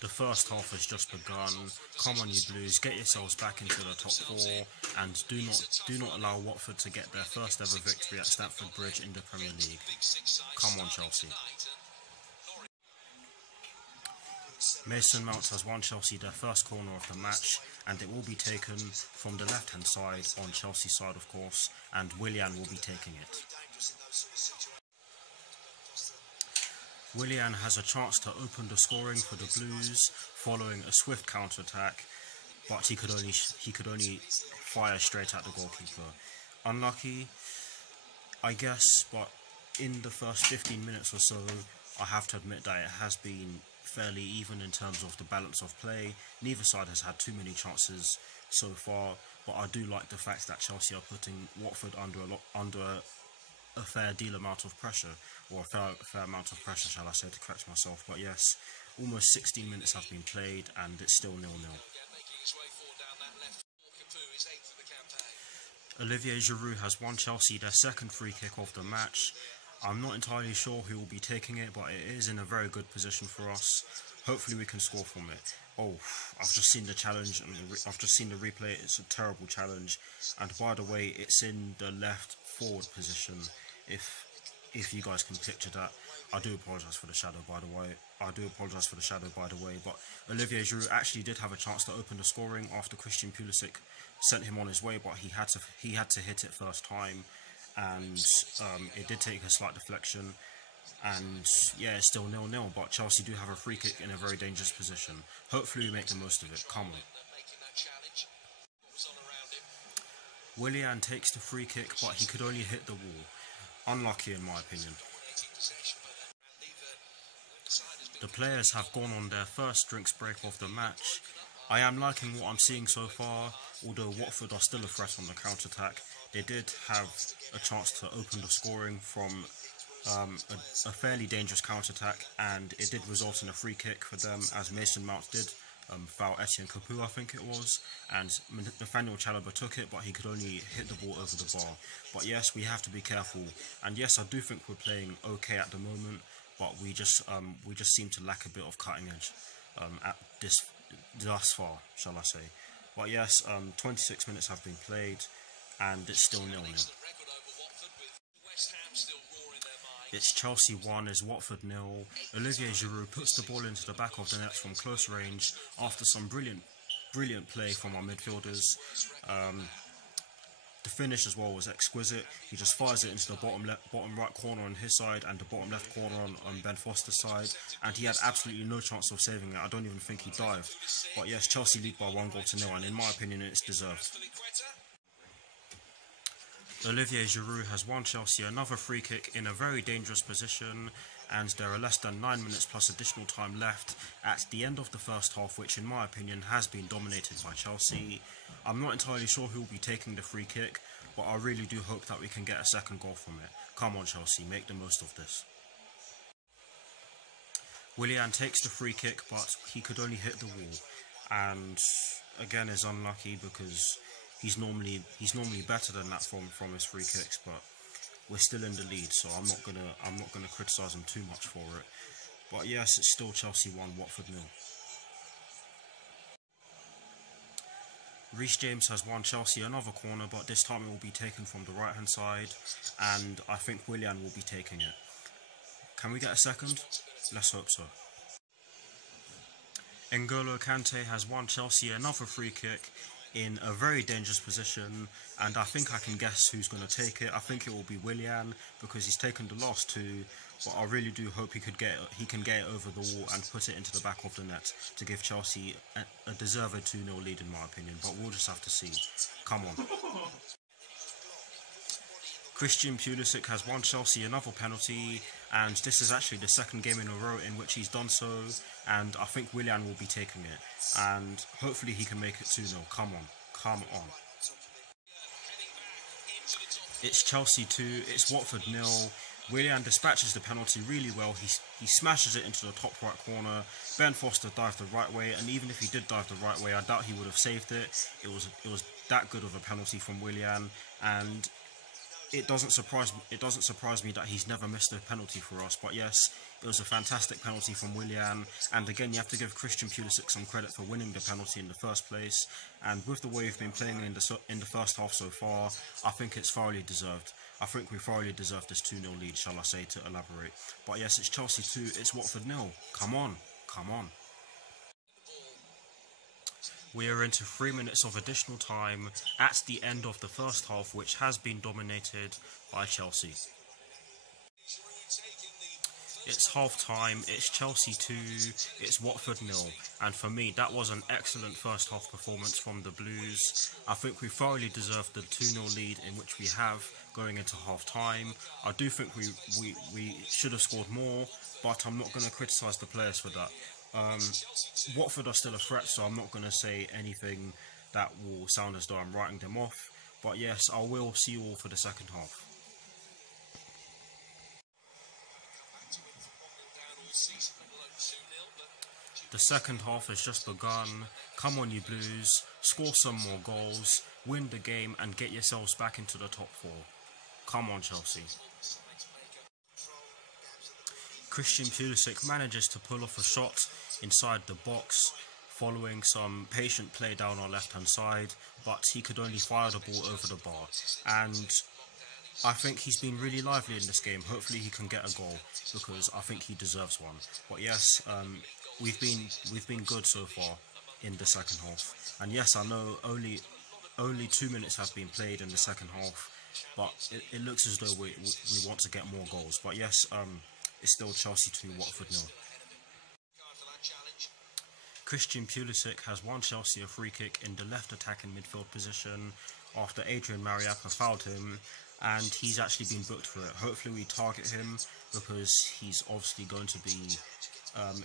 The first half has just begun. Come on, you Blues, get yourselves back into the top four, and do not allow Watford to get their first ever victory at Stamford Bridge in the Premier League. Come on, Chelsea. Mason Mount has won Chelsea their first corner of the match, and it will be taken from the left-hand side, on Chelsea's side of course, and Willian will be taking it. Willian has a chance to open the scoring for the Blues following a swift counter-attack, but he could only fire straight at the goalkeeper. Unlucky, I guess, but in the first 15 minutes or so, I have to admit that it has been fairly even in terms of the balance of play. Neither side has had too many chances so far, but I do like the fact that Chelsea are putting Watford under a fair deal amount of pressure, or a fair amount of pressure, shall I say, to correct myself. But yes, almost 16 minutes have been played and it's still 0-0. Olivier Giroud has won Chelsea their second free kick of the match. I'm not entirely sure who will be taking it, but it is in a very good position for us. Hopefully we can score from it. Oh, I've just seen the challenge and I've just seen the replay. It's a terrible challenge, and by the way, it's in the left forward position. If you guys can picture that, I do apologise for the shadow, by the way. But Olivier Giroud actually did have a chance to open the scoring after Christian Pulisic sent him on his way, but he had to hit it first time, and it did take a slight deflection. And yeah, it's still 0-0, but Chelsea do have a free kick in a very dangerous position. Hopefully we make the most of it. Come on. Willian takes the free kick, but he could only hit the wall. Unlucky in my opinion. The players have gone on their first drinks break of the match. I am liking what I'm seeing so far, although Watford are still a threat on the counter-attack. They did have a chance to open the scoring from a fairly dangerous counter-attack, and it did result in a free kick for them, as Mason Mount did foul Etienne Capoue, I think it was, and Nathaniel Chalobah took it, but he could only hit the ball over the bar. But yes, we have to be careful, and yes, I do think we're playing okay at the moment, but we just seem to lack a bit of cutting edge at thus far, shall I say. But yes, 26 minutes have been played, and it's still 0-0. It's Chelsea 1 is Watford 0. Olivier Giroud puts the ball into the back of the net from close range after some brilliant play from our midfielders. The finish as well was exquisite. He just fires it into the bottom right corner on his side and the bottom left corner on Ben Foster's side, and he had absolutely no chance of saving it. I don't even think he dived. But yes, Chelsea lead by 1-0, and in my opinion it's deserved. Olivier Giroud has won Chelsea another free kick in a very dangerous position, and there are less than 9 minutes plus additional time left at the end of the first half, which in my opinion has been dominated by Chelsea. I'm not entirely sure who will be taking the free kick, but I really do hope that we can get a second goal from it. Come on Chelsea, make the most of this. Willian takes the free kick, but he could only hit the wall, and again is unlucky because he's normally better than that from his free kicks, but we're still in the lead, so I'm not gonna criticise him too much for it. But yes, it's still Chelsea 1, Watford 0. Reece James has won Chelsea another corner, but this time it will be taken from the right hand side, and I think Willian will be taking it. Can we get a second? Let's hope so. N'Golo Kante has won Chelsea another free kick in a very dangerous position, and I think I can guess who's going to take it. I think it will be Willian, because he's taken the last two, but I really do hope he can get it over the wall and put it into the back of the net to give Chelsea a deserved 2-0 lead in my opinion, but we'll just have to see. Come on. Christian Pulisic has won Chelsea another penalty, and this is actually the second game in a row in which he's done so, and I think Willian will be taking it, and hopefully he can make it 2-0. Come on. It's Chelsea 2, it's Watford 0. Willian dispatches the penalty really well. He smashes it into the top right corner. Ben Foster dived the right way, and even if he did dive the right way, I doubt he would have saved it. It was that good of a penalty from Willian, and it doesn't surprise me that he's never missed a penalty for us. But yes, it was a fantastic penalty from Willian, and again you have to give Christian Pulisic some credit for winning the penalty in the first place. And with the way we've been playing in the first half so far, I think it's thoroughly deserved. I think we thoroughly deserve this 2-0 lead, shall I say, to elaborate. But yes, it's Chelsea 2, it's Watford 0. Come on, come on. We are into 3 minutes of additional time at the end of the first half, which has been dominated by Chelsea. It's half time, it's Chelsea 2, it's Watford 0, and for me that was an excellent first half performance from the Blues. I think we thoroughly deserved the 2-0 lead in which we have going into half time. I do think we should have scored more, but I'm not going to criticise the players for that. Watford are still a threat, so I'm not going to say anything that will sound as though I'm writing them off, but yes, I will see you all for the second half. The second half has just begun. Come on you Blues, score some more goals, win the game and get yourselves back into the top 4. Come on Chelsea. Christian Pulisic manages to pull off a shot inside the box following some patient play down our left hand side, but he could only fire the ball over the bar, and I think he's been really lively in this game. Hopefully he can get a goal because I think he deserves one. But yes, we've been good so far in the second half. And yes, I know only 2 minutes have been played in the second half, but it looks as though we want to get more goals. But yes, it's still Chelsea 2, Watford 0. Christian Pulisic has won Chelsea a free kick in the left attacking midfield position after Adrian Mariappa fouled him, and he's actually been booked for it. Hopefully we target him because he's obviously going to be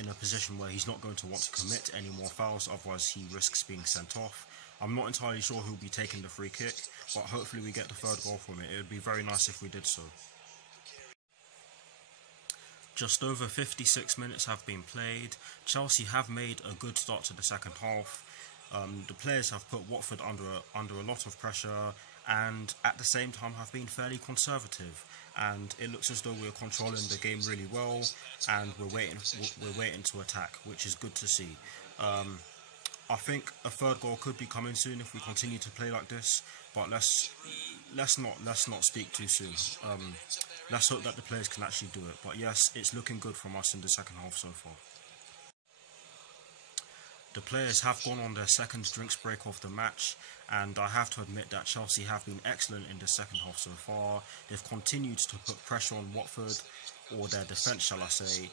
in a position where he's not going to want to commit any more fouls, otherwise he risks being sent off. I'm not entirely sure who'll be taking the free kick, but hopefully we get the third goal from it. It would be very nice if we did so. Just over 56 minutes have been played. Chelsea have made a good start to the second half. The players have put Watford under a lot of pressure, and at the same time have been fairly conservative. And it looks as though we're controlling the game really well, and we're waiting to attack, which is good to see. I think a third goal could be coming soon if we continue to play like this, but let's not speak too soon. Let's hope that the players can actually do it. But yes, it's looking good from us in the second half so far. The players have gone on their second drinks break of the match, and I have to admit that Chelsea have been excellent in the second half so far. They've continued to put pressure on Watford, or their defence shall I say.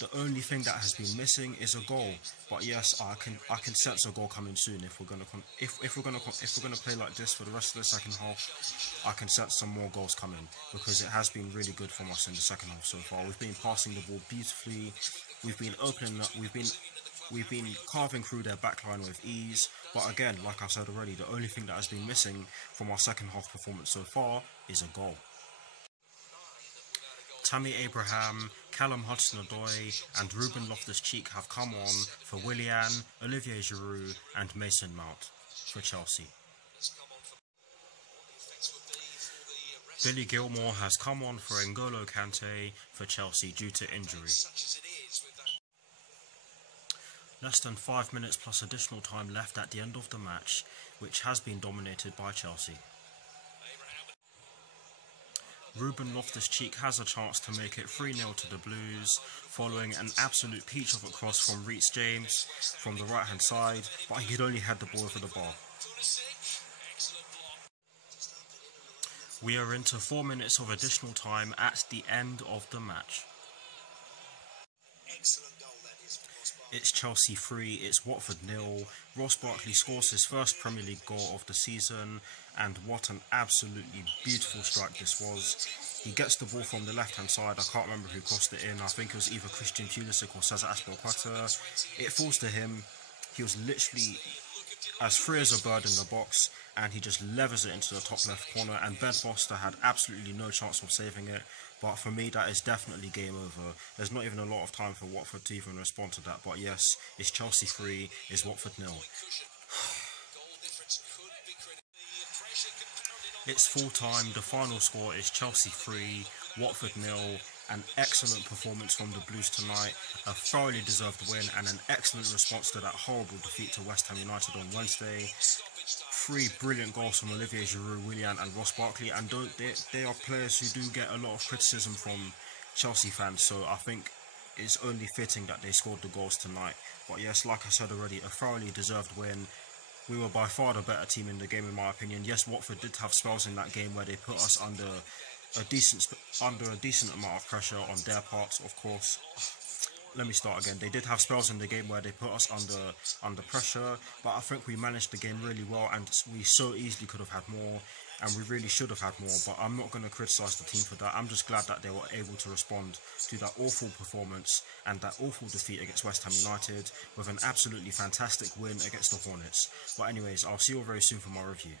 The only thing that has been missing is a goal, but yes, I can sense a goal coming soon if we're gonna play like this for the rest of the second half. I can sense some more goals coming because it has been really good from us in the second half so far. We've been passing the ball beautifully. We've been opening up. We've been carving through their backline with ease. But again, like I said already, the only thing that has been missing from our second half performance so far is a goal. Tammy Abraham, Callum Hudson-Odoi and Ruben Loftus-Cheek have come on for Willian, Olivier Giroud and Mason Mount for Chelsea. Billy Gilmore has come on for N'Golo Kante for Chelsea due to injury. Less than 5 minutes plus additional time left at the end of the match, which has been dominated by Chelsea. Ruben Loftus-Cheek has a chance to make it 3-0 to the Blues, following an absolute peach of a cross from Reece James from the right hand side, but he could only head the ball over the bar. We are into 4 minutes of additional time at the end of the match. It's Chelsea 3, it's Watford 0. Ross Barkley scores his first Premier League goal of the season, and what an absolutely beautiful strike this was. He gets the ball from the left hand side. I can't remember who crossed it in. I think it was either Christian Pulisic or Cesar Azpilicueta. It falls to him. He was literally as free as a bird in the box, and he just levers it into the top left corner, and Ben Foster had absolutely no chance of saving it. But for me, that is definitely game over. There's not even a lot of time for Watford to even respond to that. But yes, it's Chelsea 3, it's Watford 0. It's full time. The final score is Chelsea 3, Watford 0. An excellent performance from the Blues tonight, a thoroughly deserved win, and an excellent response to that horrible defeat to West Ham United on Wednesday. 3 brilliant goals from Olivier Giroud, Willian and Ross Barkley, and they are players who do get a lot of criticism from Chelsea fans, so I think it's only fitting that they scored the goals tonight. But yes, like I said already, a thoroughly deserved win. We were by far the better team in the game in my opinion. Yes, Watford did have spells in that game where they put us under a decent amount of pressure on their parts, of course. Let me start again. They did have spells in the game where they put us under pressure, but I think we managed the game really well, and we so easily could have had more, and we really should have had more. But I'm not going to criticise the team for that. I'm just glad that they were able to respond to that awful performance and that awful defeat against West Ham United with an absolutely fantastic win against the Hornets. But anyways, I'll see you all very soon for my review.